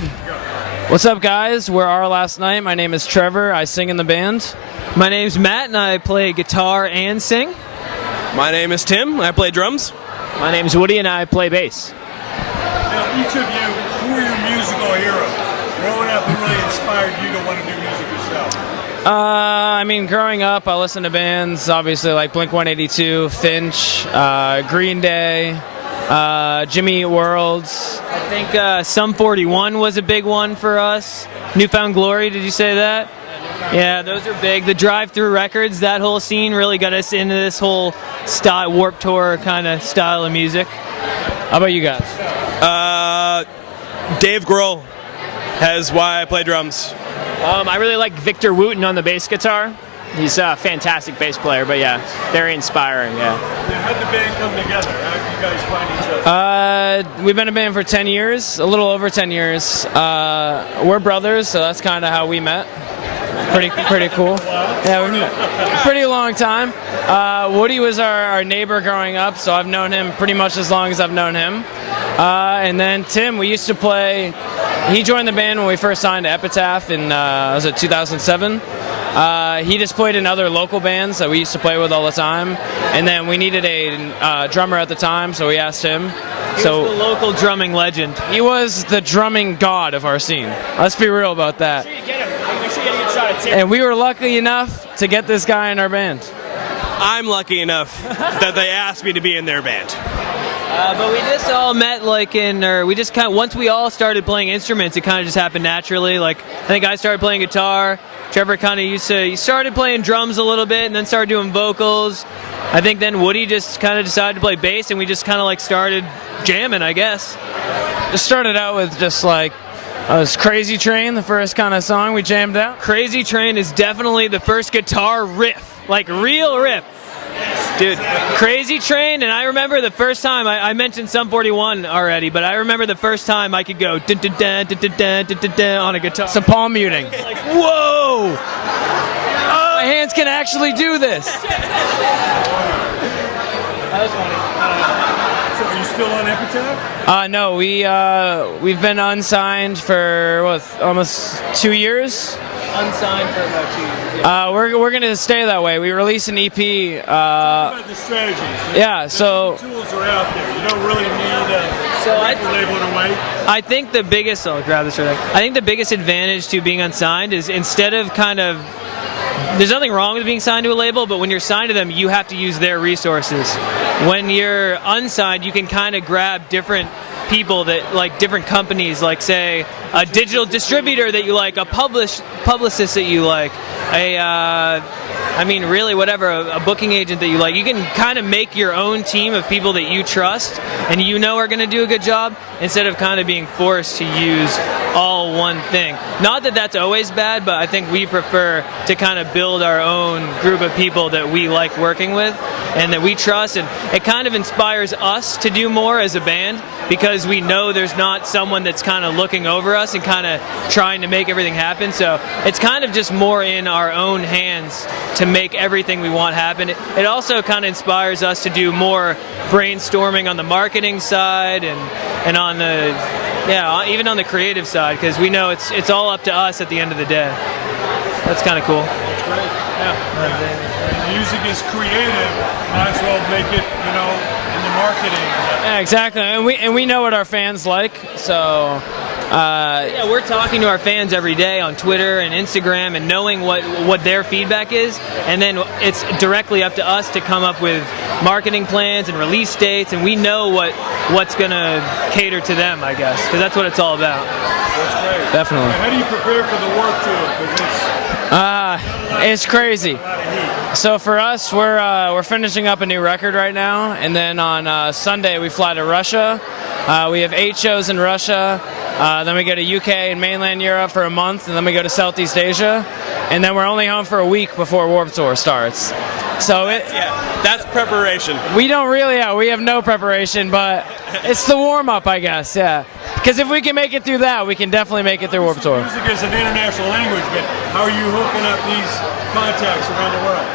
good. What's up, guys? We're Our Last Night. My name is Trevor. I sing in the band. My name's Matt, and I play guitar and sing. My name is Tim. I play drums. My name's Woody, and I play bass. Now, each of you, who are your musical heroes? Growing up, who really inspired you to want to do music yourself? I mean, growing up, I listened to bands, obviously, like Blink-182, Finch, Green Day, Jimmy Eat Worlds. I think Sum 41 was a big one for us. Newfound Glory, did you say that? Yeah, those are big. The Drive-Thru Records, that whole scene really got us into this whole style, Warped Tour kind of style of music. How about you guys? Dave Grohl has why I play drums. I really like Victor Wooten on the bass guitar. He's a fantastic bass player, but yeah, very inspiring, yeah. How did the band come together? How did you guys find each other? We've been a band for 10 years, a little over 10 years. We're brothers, so that's kind of how we met. Pretty cool. Yeah, we've been pretty long time. Woody was our neighbor growing up, so I've known him pretty much as long as I've known him. And then Tim, we used to play. He joined the band when we first signed to Epitaph in was it 2007. He just played in other local bands that we used to play with all the time, and then we needed a drummer at the time, so we asked him. He was the local drumming legend. He was the drumming god of our scene. Let's be real about that. Make sure you get a shot at Tim. And we were lucky enough to get this guy in our band. I'm lucky enough that they asked me to be in their band. But we just all met we just kind of, once we all started playing instruments, it kind of just happened naturally. Like, I think I started playing guitar. Trevor kind of he started playing drums a little bit and then started doing vocals. I think then Woody just kind of decided to play bass, and we just kind of like started jamming, I guess. It started out with just like was Crazy Train, the first kind of song we jammed out. Crazy Train is definitely the first guitar riff, like real riff. Dude, Crazy Train, and I remember the first time, I mentioned Sum 41 already, but I remember the first time I could go dun, dun, dun, dun, dun, dun, dun, dun, dun, on a guitar. Some palm muting. Like, whoa! My hands can actually do this. That was funny. So are you still on Epitaph? No, we've been unsigned for almost 2 years. Unsigned for about 2 years. We're gonna stay that way. We release an EP. Talk about the strategies. Yeah, so The tools are out there. You don't really need a record label to wait. I think the biggest, I'll grab this right there. I think the biggest advantage to being unsigned is instead of there's nothing wrong with being signed to a label, but when you're signed to them, you have to use their resources. When you're unsigned, you can kind of grab different people that like different companies, like say a digital distributor that you like, a publicist that you like, really whatever, a booking agent that you like. You can kind of make your own team of people that you trust and you know are going to do a good job, instead of kind of being forced to use all one thing. Not that that's always bad, but I think we prefer to kind of build our own group of people that we like working with and that we trust, and it kind of inspires us to do more as a band, because we know there's not someone that's kind of looking over us and kind of trying to make everything happen. So it's kind of just more in our own hands to make everything we want happen. It also kind of inspires us to do more brainstorming on the marketing side and on the, even on the creative side, because we know it's all up to us at the end of the day. That's kind of cool. That's great. Yeah. Music is creative. Might as well make it, in the marketing. yeah, exactly. And we know what our fans like, so. We're talking to our fans every day on Twitter and Instagram and knowing what their feedback is, and then it's directly up to us to come up with marketing plans and release dates, and we know what's going to cater to them, I guess, because that's what it's all about. That's great. Definitely. How do you prepare for the work tour? It's crazy. So for us, we're finishing up a new record right now, and then on Sunday we fly to Russia. We have 8 shows in Russia. Then we go to UK and mainland Europe for a month, and then we go to Southeast Asia, and then we're only home for a week before Warped Tour starts. So that's preparation. We don't really, we have no preparation, but it's the warm-up, I guess, yeah. Because if we can make it through that, we can definitely make it through Warped Tour. Music is an international language, but how are you hooking up these contacts around the world?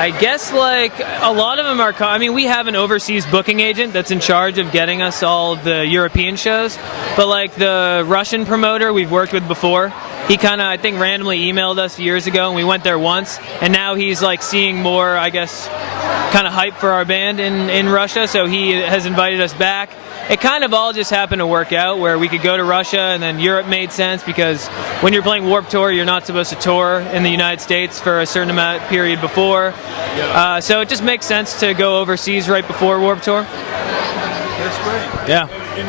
I guess like a lot of them are. I mean, we have an overseas booking agent that's in charge of getting us all the European shows. But like the Russian promoter we've worked with before, he kind of, I think, randomly emailed us years ago, and we went there once. And now he's like seeing more, I guess, kind of hype for our band in Russia. So he has invited us back. It kind of all just happened to work out where we could go to Russia, and then Europe made sense because when you're playing Warped Tour, you're not supposed to tour in the United States for a certain amount period before. So it just makes sense to go overseas right before Warped Tour. That's great. Yeah. And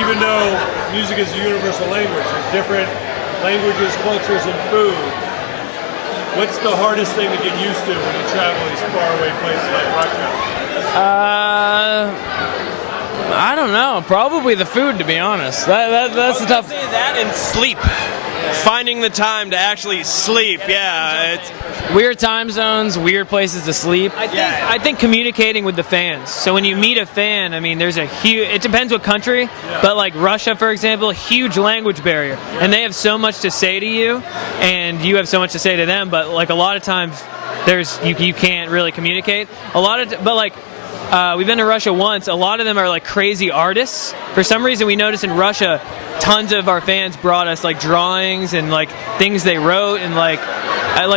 even though music is a universal language, there's different languages, cultures, and food. What's the hardest thing to get used to when you travel these faraway places like Russia? I don't know. Probably the food, to be honest. That's the tough. Say that and sleep. Finding the time to actually sleep. Yeah. It's, Weird time zones, weird places to sleep. I think communicating with the fans. So when you meet a fan, I mean, there's a huge, it depends what country, but like Russia, for example, huge language barrier. And they have so much to say to you, and you have so much to say to them, but like a lot of times, you can't really communicate. We've been to Russia once. A lot of them are like crazy artists. For some reason, we noticed in Russia, tons of our fans brought us like drawings and like things they wrote and like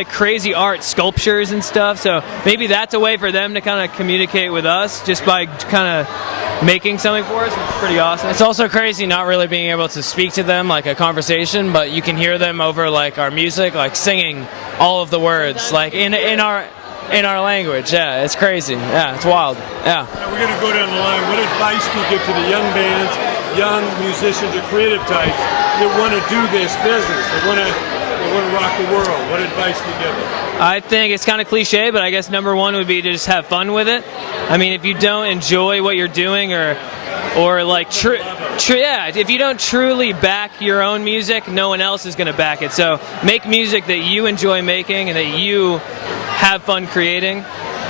crazy art, sculptures and stuff. So maybe that's a way for them to kind of communicate with us just by kind of making something for us, which is pretty awesome. It's also crazy not really being able to speak to them like a conversation, but you can hear them over like our music, like singing all of the words, like in our language. Yeah, it's crazy. Yeah, it's wild. Yeah. Now we're going to go down the line. What advice do you give to the young bands, young musicians, or creative types that want to do this business? They want to rock the world. What advice do you give them? I think it's kind of cliche, but I guess number one would be to just have fun with it. I mean, if you don't enjoy what you're doing or like if you don't truly back your own music, no one else is going to back it. So make music that you enjoy making and that you have fun creating.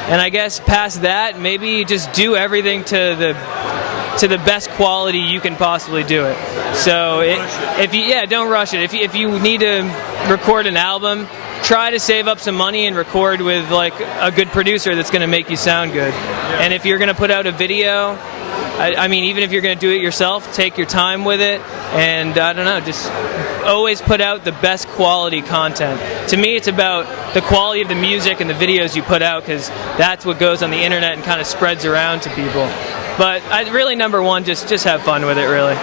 And I guess past that, maybe just do everything to the best quality you can possibly do it. So don't rush it. If you need to record an album, try to save up some money and record with like a good producer that's going to make you sound good. And if you're going to put out a video, I mean, even if you're going to do it yourself, take your time with it, and I don't know, just always put out the best quality content. To me, it's about the quality of the music and the videos you put out, because that's what goes on the internet and kind of spreads around to people. But really, number one, just have fun with it, really.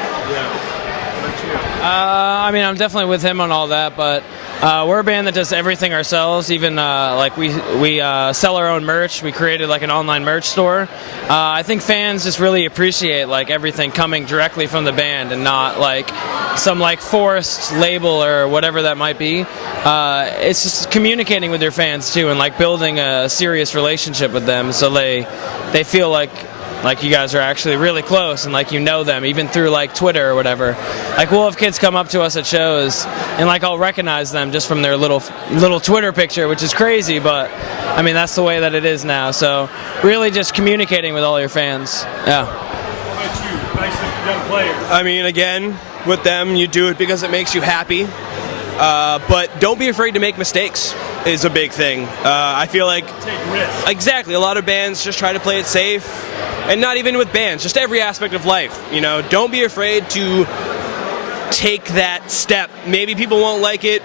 I mean, I'm definitely with him on all that, but we're a band that does everything ourselves. Even like we sell our own merch. We created like an online merch store. I think fans just really appreciate like everything coming directly from the band and not like some like forced label or whatever that might be. It's just communicating with your fans too, and like building a serious relationship with them, so they feel like you guys are actually really close and like you know them, even through like Twitter or whatever. Like we'll have kids come up to us at shows and like I'll recognize them just from their little Twitter picture, which is crazy, but I mean that's the way that it is now. So really just communicating with all your fans. Yeah. How about you, nice young players? I mean, again, with them, you do it because it makes you happy. But don't be afraid to make mistakes is a big thing. I feel like Take risks. Exactly. A lot of bands just try to play it safe. And not even with bands, just every aspect of life. You know, don't be afraid to take that step. Maybe people won't like it.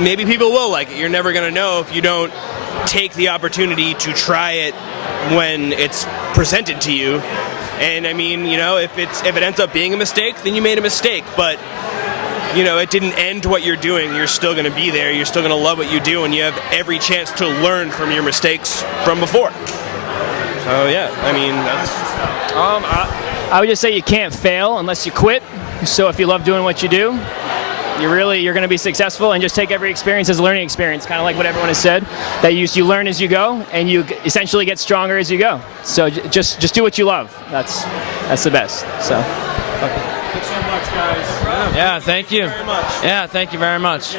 Maybe people will like it. You're never going to know if you don't take the opportunity to try it when it's presented to you. And I mean, you know, if it ends up being a mistake, then you made a mistake. But you know, it didn't end what you're doing. You're still going to be there. You're still going to love what you do, and you have every chance to learn from your mistakes from before. So yeah, I mean, that's I would just say you can't fail unless you quit. So if you love doing what you do, you're going to be successful, and just take every experience as a learning experience, kind of like what everyone has said, that you learn as you go, and you essentially get stronger as you go. So just do what you love. That's the best. So. Thanks so much, guys. Yeah, thank you. very much. Yeah, thank you very much.